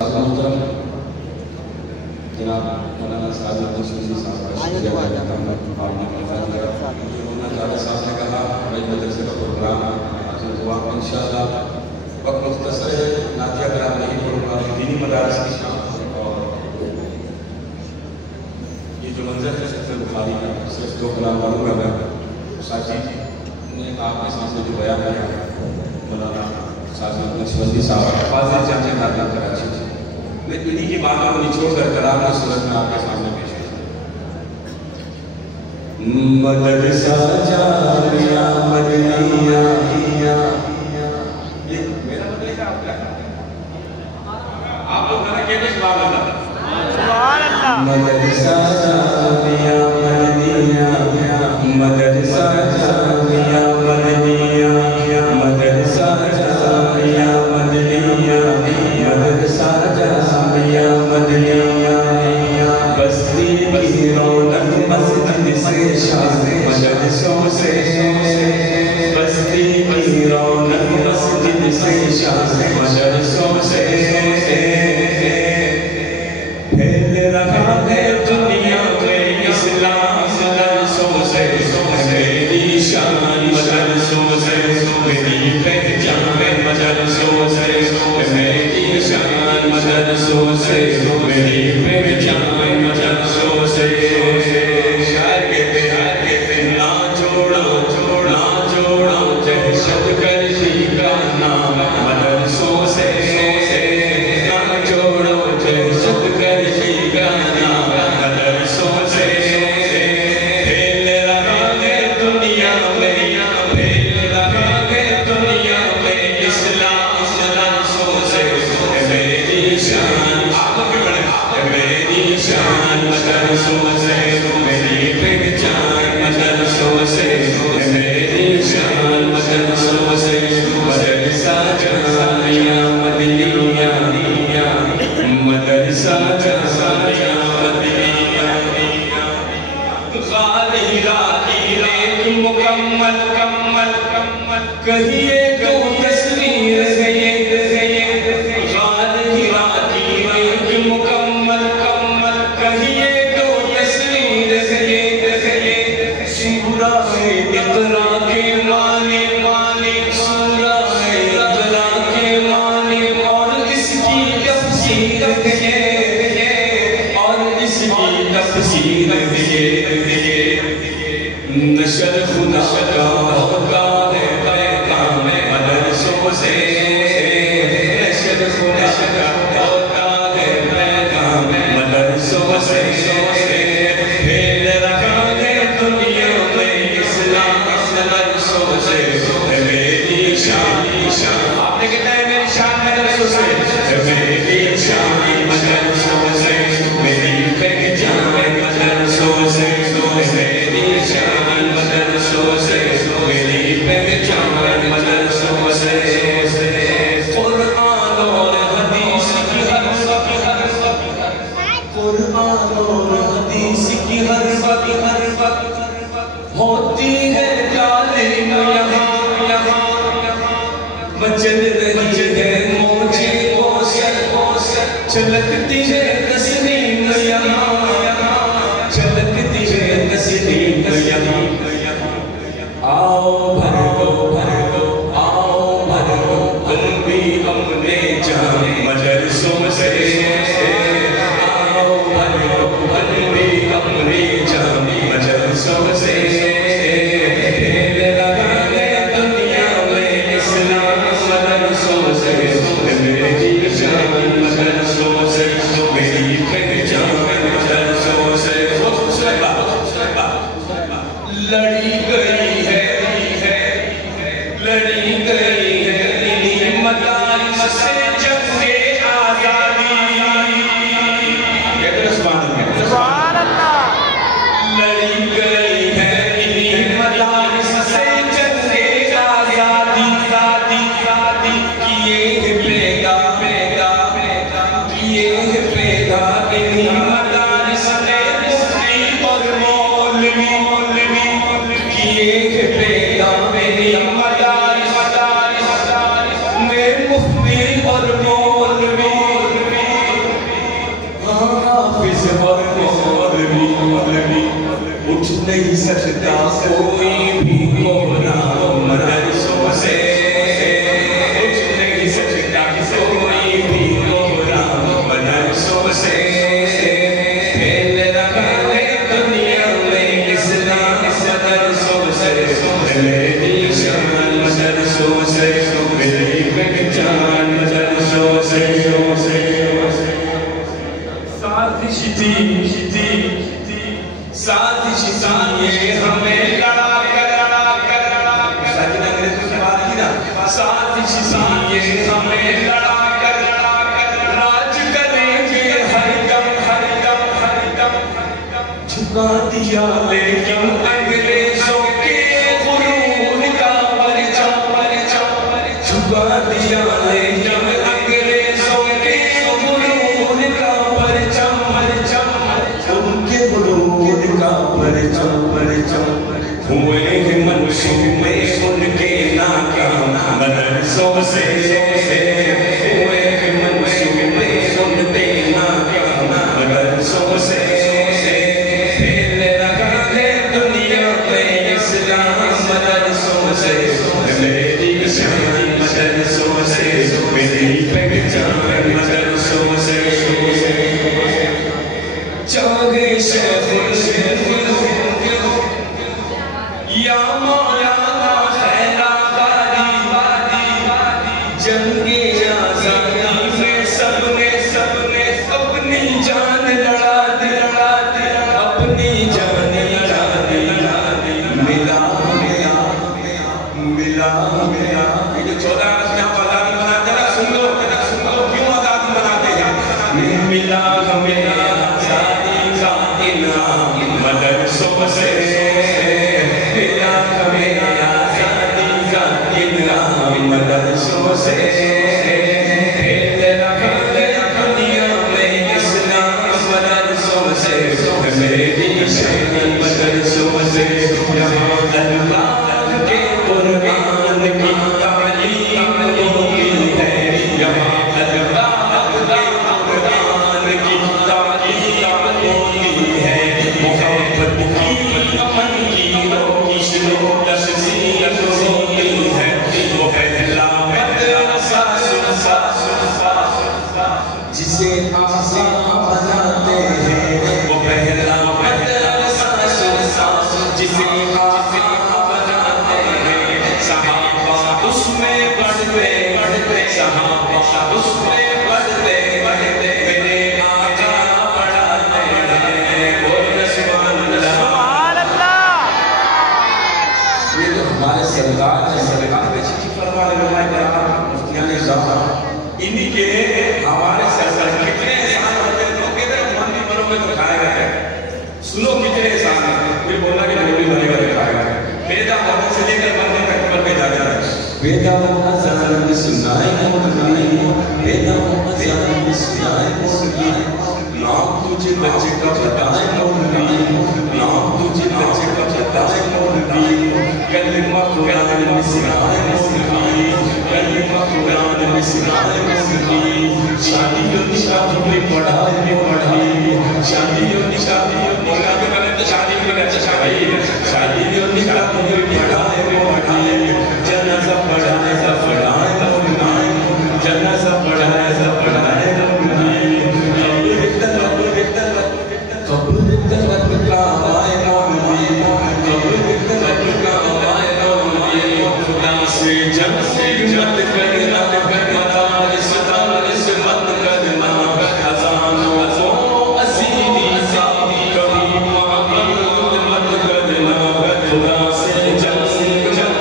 محترم جناب مولانا سعادت نشوزی صاحب کا شکریہ ادا کرتا ہوں. آپ نے موافقت کیا. مولانا جاوید صاحب نے کہا بھائی مدرسے کا پروگرام حاصل ہوا. انشاءاللہ وقت مختصر ہے، نعتیہ کلام نہیں پڑھوں گا. دینی مدارس کی شام اور یہ جو منظر ہے شیخ بخاری کا صرف 2 کلام پڑھوں گا میں. ساتھی نے آپ کے سامنے جو بیان کیا مولانا سعادت نشوزی صاحب فاضل چند نعتیہ کراچی سے، میں انہی کی باتوں کو نچوڑ کر کلام کی صورت میں آپ کے سامنے پیش کرتا ہوں. مدرسہ جامعہ مدنیہ، یہ میرا مدرسہ آپ کیا کرتے ہیں؟ آپ لوگ کہنا کہتے سبحان اللہ. مدرسہ جامعہ مدنیہ، مدرسہ جامعہ مدنیہ، مدرسہ جامعہ مدنیہ، مدرسہ جامعہ مدنیہ، بستی کی رونق مسجد سے شان مدرسوں سے، بستی کی رونق مسجد سے شان مدرسوں سے، پھیل رہا ہے دنیا میں اسلام مدرسوں سے، میری شان مدرسوں سے، میری پہچان مدرسوں سے، میری شان مدرسوں سے، میری پہچان مدرسوں سے. شاعر کہتے نہ جوڑا دہشت گردی کا نام مدرسوں سے، نہ جوڑا دہشت گردی کا نام مدرسوں سے. پھیل رہا ہے دنیا میں، پھیل رہا ہے دنیا میں اسلام مدرسوں سے، میری شان میری شان مدرسوں سے، میری پہچان مدرسوں سے، میری شان مدرسوں سے. مدرسہ جامعہ مدنیہ، مدرسہ جامعہ مدنیہ، غالی راتی ایک مکمل کہیے تو تصویر گئے، غالی راتی ایک مکمل کہیے تو تصویر گئے، سورہ اقرا کے معنی، سورہ اقرا کے معنی، اور اس کی تفسیر گئے، اور اس کی تفسیر گئے. نشر خدا کا ہوتا ہے پیغام مدرسوں سے، نشر خدا کا ہوتا ہے پیغام مدرسوں سے. پھیل رہا ہے دنیا میں اسلام مدرسوں سے، میری شان آپ نے کہتا ہے میری شان مدرسوں سے، میری شان مدرسوں سے، میری پہچان مدرسوں سے، میری شان مدرسوں سے، میری پہچان مدرسوں سے. قرآن اور حدیث کی ہر قرآن اور حدیث کی ہر وقت ہوتی ہے تعلیم یہاں، مچل رہی ہے موجے کوثر، چھلکتی ہے تسلیم یہاں، چھلکتی ہے تسلیم یہاں. آؤ بھر دو آؤ بھر دو تم بھی اپنے جام مدرسوں سے، آؤ بھر دو تم بھی اپنے جام مدرسوں سے. پھیل رہا ہے دنیا میں اسلام مدرسوں سے، میری شان مدرسوں سے، میری کوئی بھی کونا مدرسوں سے کچھ نہیں سکتا کوئی بھی کونا مدرسوں سے پھیل رہا ہے دنیا میں اسلام مدرسوں سے میری شان مدرسوں سے میری پہچان مدرسوں سے سازش تھی سازش تھی یہ ہمیں لڑا کر سازش تھی یہ ہمیں لڑا کر راج کریں گے ہر دم چھپا دیا لیکن انگریزوں کے غرور کا پرچم چھپا دیا لیکن انگریزوں کے غرور کا پرچم ان کے غرور کا پرچم ہوئے ہیں منصوب میں ان کے ناکام مدرسوں سے ہوئے ہیں منصوب میں ان کے ناکام مدرسوں سے پھیل رہا ہے دنیا میں اسلام مدرسوں سے میری شان مدرسوں سے میری پہچان مدرسوں سے چاہے شیخ یا مولانا خیرآبادی جنگ آزادی میں سب نے اپنی جان لڑا دی اپنی جان لڑا دی ملا یہ جو 14 اگست میں آپ آزادی مناتے ہیں سن لو کیوں آزادی مناتے ہیں ملا ہمیں آزادی کا انعام مدرسوں سے ملا ہمیں آزادی کا انعام مدرسوں سے پھیل رہا ہے دنیا میں اسلام مدرسوں سے میری شان مدرسوں سے یہاں اللہ کے قرآن کی تعلیم ہوتی ہے یہاں اللہ کے قرآن کی تعلیم ہوتی ہے محبت کی امن کی روشنی تشریف ہوتی ہے وہ پہلا مدرسہ جسے آسان بناتے ہیں وہ پہلا مدرسہ جسے آسان بناتے ہیں صحابہ اس میں پڑھتے صحابہ اس میں پڑھتے میرے آقا پڑھاتے ہیں بولنا سبحان اللہ یہ تو ہمارے سرکار کی فرمان روایت کرام مفتیان زمان انہی کے ہمارے سرکار کتنے احسان ہوتے ہیں لوگ کہتے ہیں من بھی مروں میں تو کھائے گئے سنو کتنے احسان ہیں پھر بولا کہ وہ بھی بنے گا کھائے گا پیدا ہونے سے لے کر مرنے تک پر پیدا جاتا ہے پیدا ہونا زیادہ بھی سنائے موٹنی پیدا ہونا زیادہ بھی سنائے موٹنی نام تجھے بچے کا بتائے موٹنی نام تجھے بچے کا بتائے موٹنی کلمہ قرآن میں سنائے موٹنی کلمہ قرآن میں سنائے موٹنی شادی و نشاہ میں پڑھائے موٹنی شادی و نشاہ مولا کے بلے تو شادی میں کہتے شادی و نشاہ میں پڑھائے موٹنی جنازہ پڑھائے موٹنی جنازہ پڑھائے موٹنی قبر طلب کا آئے موٹنی قبر طلب کا آئے موٹنی خدا سے جب سے مت کرنا مدارس مت کرنا اذان و اسیدی کبھی معبود مت کرنا خدا سے جب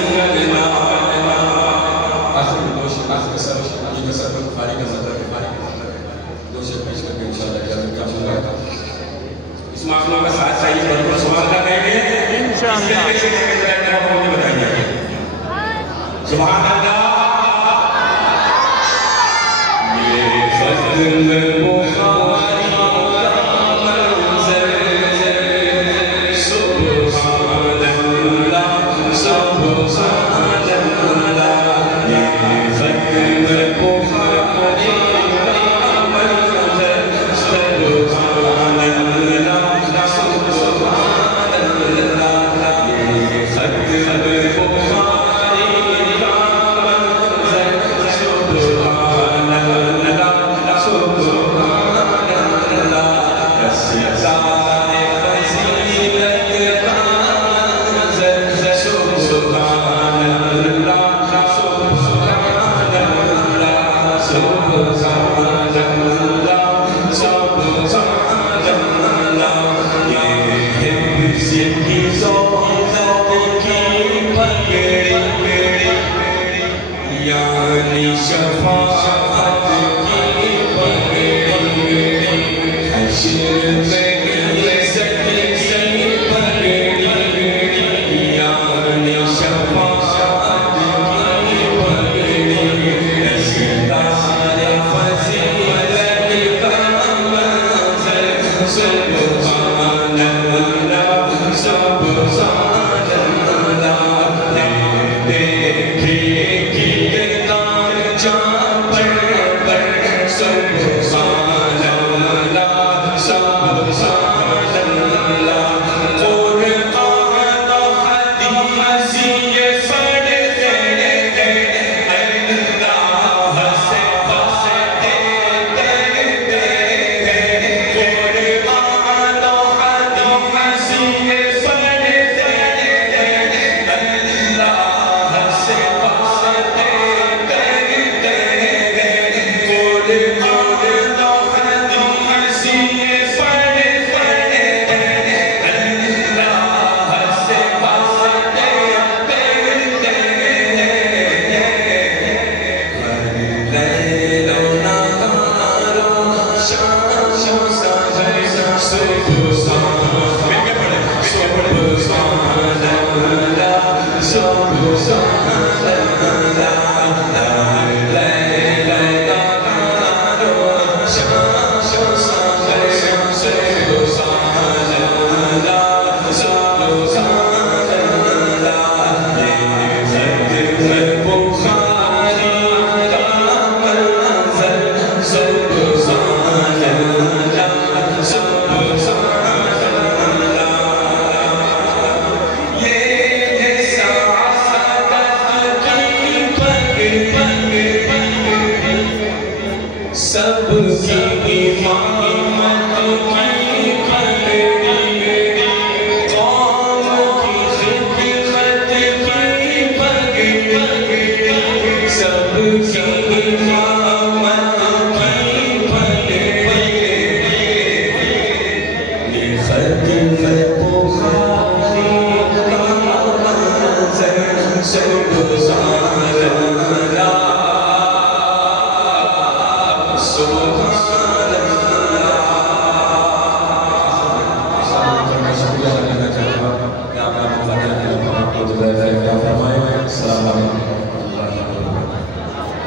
کرنا آخر یہ تصور بخاری کا مطلب دو سے پیش کر کے انشاءاللہ کیا سن رہا تھا اس معاملہ میں ساتھ چاہیے پر سوال کر رہے ہیں انشاءاللہ اس کے مجھے بتائیے سبحان اللہ یہ فضل بخاری کا منظر سبحان اللہ سبحان اللہ یہ فضل بخاری کا منظر سبحان اللہ سبحان اللہ So